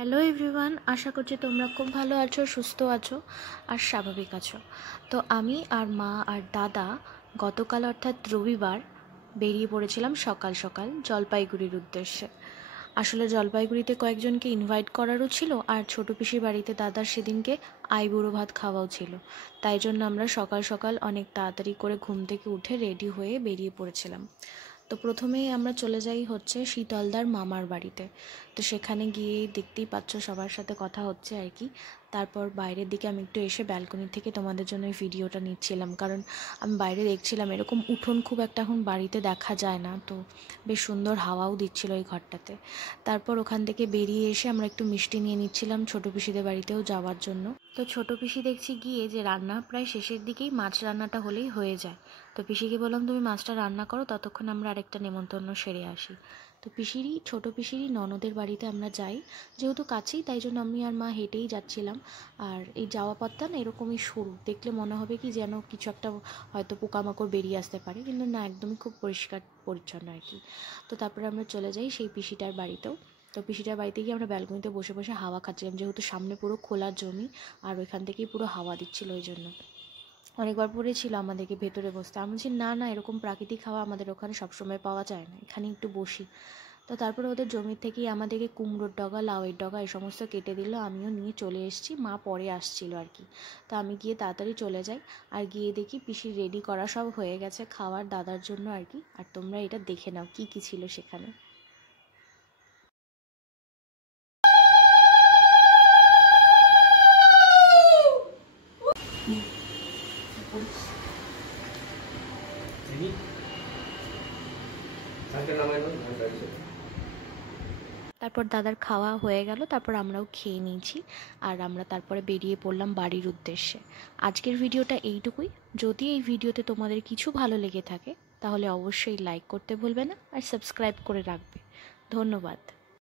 Hello everyone, আশা করছি তোমরা খুব ভালো আছো, সুস্থ আছো আর স্বাভাবিক আছো। তো আমি আর মা আর দাদা গতকাল অর্থাৎ রবিবার বেরিয়ে পড়েছিলাম সকাল সকাল জলপাইগুড়ির উদ্দেশ্যে। আসলে জলপাইগুড়িতে কয়েকজনকে ইনভাইট করারও ছিল, আর ছোটো পিসির বাড়িতে দাদার সেদিনকে আইবুড়ো ভাত খাওয়াও ছিল। তাই জন্য আমরা সকাল সকাল অনেক তাড়াতাড়ি করে ঘুম থেকে উঠে রেডি হয়ে বেরিয়ে পড়েছিলাম। তো প্রথমেই আমরা চলে যাই হচ্ছে শীতলদার মামার বাড়িতে। তো সেখানে গিয়ে দেখতেই পাচ্ছ সবার সাথে কথা হচ্ছে আর কি। তারপর বাইরের দিকে আমি একটু এসে ব্যালকনি থেকে তোমাদের জন্য এই ভিডিওটা নিচ্ছিলাম, কারণ আমি বাইরে দেখছিলাম এরকম উঠোন খুব একটা এখন বাড়িতে দেখা যায় না, তো বেশ সুন্দর হাওয়াও দিচ্ছিল এই ঘরটাতে। তারপর ওখান থেকে বেরিয়ে এসে আমরা একটু মিষ্টি নিয়ে নিচ্ছিলাম ছোটো পিসিদের বাড়িতেও যাওয়ার জন্য। তো ছোটো পিসি দেখছি গিয়ে যে রান্না প্রায় শেষের দিকেই, মাছ রান্নাটা হলেই হয়ে যায়। তো পিসিকে বললাম তুমি মাছটা রান্না করো, ততক্ষণ আমরা আরেকটা নেমন্তন্ন সেরে আসি। তো ছোটো পিসিরই ননদের বাড়িতে আমরা যাই, যেহেতু কাছেই তাই জন্য আমি আর মা হেঁটেই যাচ্ছিলাম। আর এই যাওয়া পথটা না এরকমই সরু, দেখলে মনে হবে কি যেন কিছু একটা হয়তো পোকামাকড় বেরিয়ে আসতে পারে, কিন্তু না, একদমই খুব পরিষ্কার পরিচ্ছন্ন আর কি। তো তারপরে আমরা চলে যাই সেই পিসিটার বাড়িতেও। তো পিসিটার বাড়িতে গিয়ে আমরা ব্যালকনিতে বসে বসে হাওয়া খাচ্ছিলাম, যেহেতু সামনে পুরো খোলা জমি আর ওইখান থেকেই পুরো হাওয়া দিচ্ছিল। ওই জন্য অনেকবার পড়েছিল আমাদেরকে ভেতরে বসতে। আমি বলছি না না, এরকম প্রাকৃতিক হাওয়া আমাদের ওখানে সবসময় পাওয়া যায় না, এখানে একটু বসি। তো তারপরে ওদের জমি থেকেই আমাদেরকে কুমড়োর ডগা, লাউয়ের ডগা এই সমস্ত কেটে দিল, আমিও নিয়ে চলে এসেছি। মা পরে আসছিল আর কি। তো আমি গিয়ে তাড়াতাড়ি চলে যাই, আর গিয়ে দেখি পিসির রেডি করা সব হয়ে গেছে খাওয়ার দাদার জন্য আর কি। আর তোমরা এটা দেখে নাও কি কি ছিল সেখানে। তারপর দাদার খাওয়া হয়ে গেল, তারপর আমরাও খেয়ে নিয়েছি। আর আমরা তারপরে বেরিয়ে পড়লাম বাড়ির উদ্দেশ্যে। আজকের ভিডিওটা এইটুকুই। যদি এই ভিডিওতে তোমাদের কিছু ভালো লেগে থাকে তাহলে অবশ্যই লাইক করতে ভুলবে না, আর সাবস্ক্রাইব করে রাখবে। ধন্যবাদ।